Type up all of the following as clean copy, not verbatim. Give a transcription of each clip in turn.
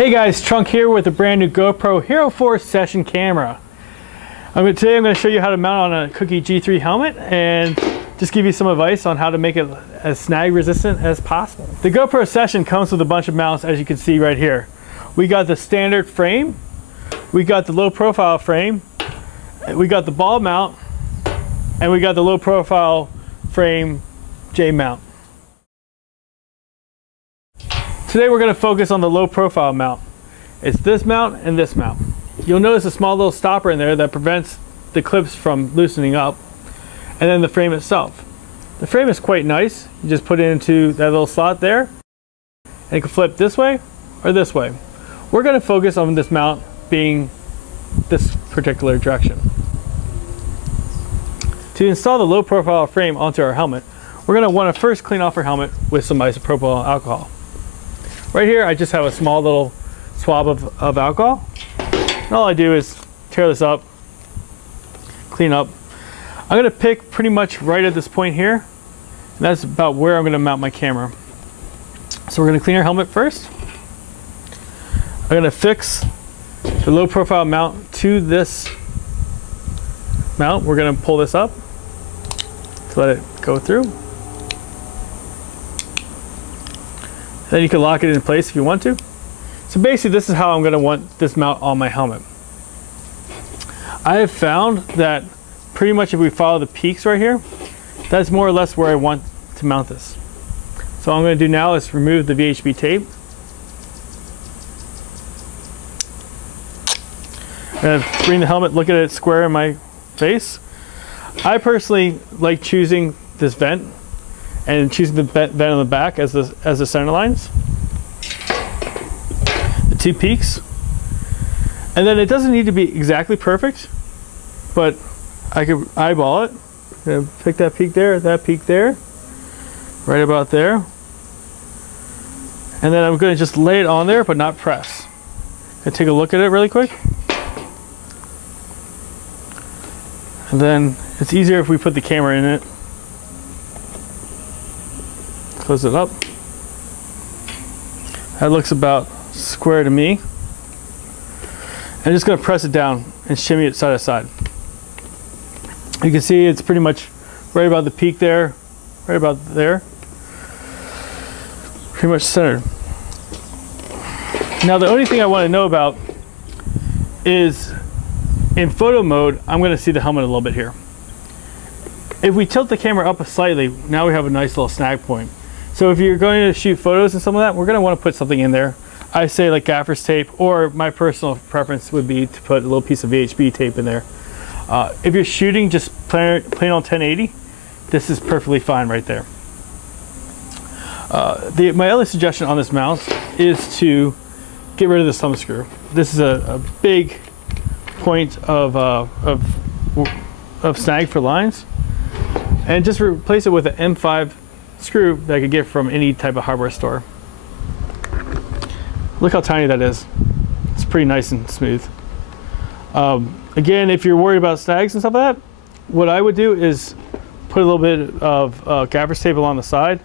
Hey guys, Trunk here with a brand new GoPro HERO4 Session camera. Today I'm going to show you how to mount on a Cookie G3 helmet and just give you some advice on how to make it as snag resistant as possible. The GoPro Session comes with a bunch of mounts, as you can see right here. We got the standard frame, we got the low profile frame, we got the ball mount, and we got the low profile frame J mount. Today we're going to focus on the low profile mount. It's this mount and this mount. You'll notice a small little stopper in there that prevents the clips from loosening up, and then the frame itself. The frame is quite nice. You just put it into that little slot there, and it can flip this way or this way. We're going to focus on this mount being this particular direction. To install the low profile frame onto our helmet, we're going to want to first clean off our helmet with some isopropyl alcohol. Right here I just have a small little swab of alcohol. And all I do is tear this up, clean up. I'm going to pick pretty much right at this point here, and that's about where I'm going to mount my camera. So we're going to clean our helmet first. I'm going to fix the low profile mount to this mount. We're going to pull this up to let it go through. Then you can lock it in place if you want to. So basically this is how I'm going to want this mount on my helmet. I have found that pretty much if we follow the peaks right here, that's more or less where I want to mount this. So what I'm going to do now is remove the VHB tape. I'm going to bring the helmet, look at it square in my face. I personally like choosing this vent and choosing the vent on the back as the center lines. The two peaks. And then it doesn't need to be exactly perfect, but I could eyeball it. Pick that peak there, right about there. And then I'm going to just lay it on there, but not press. I'm going to take a look at it really quick. And then it's easier if we put the camera in it. Close it up. That looks about square to me. I'm just going to press it down and shimmy it side to side. You can see it's pretty much right about the peak there, right about there. Pretty much centered. Now the only thing I want to know about is in photo mode, I'm going to see the helmet a little bit here. If we tilt the camera up slightly, now we have a nice little snag point. So if you're going to shoot photos and some of that, we're going to want to put something in there. I say like gaffer's tape, or my personal preference would be to put a little piece of VHB tape in there. If you're shooting just plain on 1080, this is perfectly fine right there. My other suggestion on this mount is to get rid of this thumb screw. This is a big point of snag for lines, and just replace it with an M5 screw that I could get from any type of hardware store. Look how tiny that is. It's pretty nice and smooth. Again, if you're worried about snags and stuff like that, what I would do is put a little bit of gaffer's tape along the side,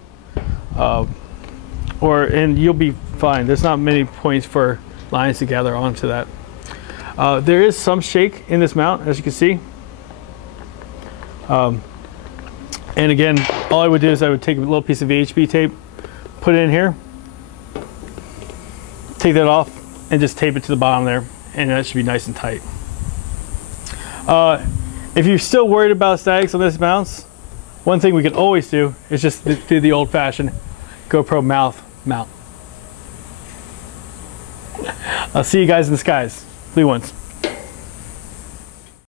and you'll be fine. There's not many points for lines to gather onto that. There is some shake in this mount, as you can see. And again, all I would do is I would take a little piece of VHB tape, put it in here, take that off, and just tape it to the bottom there, and that should be nice and tight. If you're still worried about snags on this mounts, one thing we can always do is just do the old-fashioned GoPro mount. I'll see you guys in the skies. Blue ones.